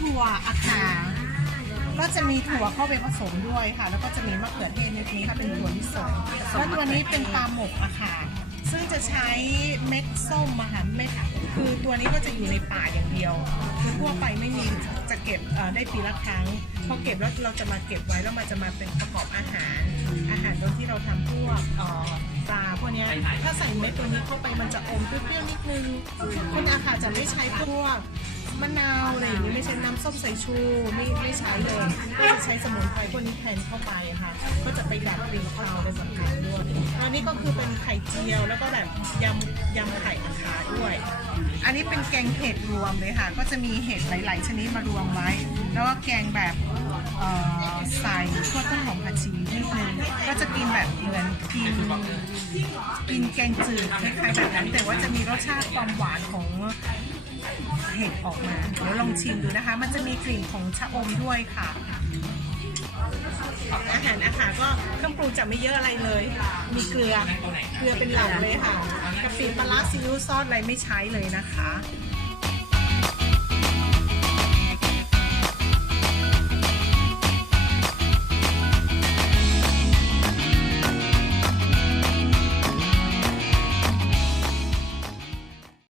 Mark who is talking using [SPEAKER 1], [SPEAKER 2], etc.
[SPEAKER 1] ถั่วอาคาก็จะมีถั่วเข้าไปผสมด้วยค่ะ แล้วก็จะมีมะเขือเทศนิดนี้ค่ะเป็นถั่วลิสงแล้วตัวนี้เป็นปลาหมกอาคาซึ่งจะใช้เม็ดส้มอะค่ะเม็ดคือตัวนี้ก็จะอยู่ในป่าอย่างเดียวคือทั่วไปไม่มีจะเก็บเอ่อได้ปีละครั้งพอเก็บแล้วเราจะมาเก็บไว้แล้วมันจะมาเป็นประกอบอาหาร อาหารโดยที่เราทำพวกเอ่อปลาพวกเนี้ยถ้าใส่เม็ดตัวนี้เข้าไปมันจะอมเปรี้ยวๆนิดนึงคุณอาค่ะจะไม่ใช้พวก มะนาวอะไรอย่างนี้ไม่ใช้น้ำส้มสายชูไม่ไม่ใช้เลยก็จะใช้สมุนไพรพวกนี้แทนเข้าไปค่ะ ก็จะไปดับกลิ่นคาวในสำคัญด้วยอันนี้ก็คือเป็นไข่เจียวแล้วก็แบบยำยำไข่อาคาด้วย อันนี้เป็นแกงเห็ดรวมเลยค่ะ ก็จะมีเห็ดหลาย ๆ ชนิดมารวมไว้ แล้วก็แกงแบบเอ่อใส่พวกต้นหอมผักชีนิดนึงก็จะกินแบบเหมือนกินกินแกงจืดคล้ายๆแบบนั้นแต่ว่าจะมีรสชาติความหวานของ เห็ดออกมาเดี๋ยวลองชิมดูนะคะ มันจะมีกลิ่นของชะอมด้วยค่ะ อาหารอาหารก็เครื่องปรุงจะไม่เยอะอะไรเลย มีเกลือเกลือเป็นหลักเลยค่ะกะปิปลาร้าซีอิ๊วซอสอะไรไม่ใช้เลยนะคะ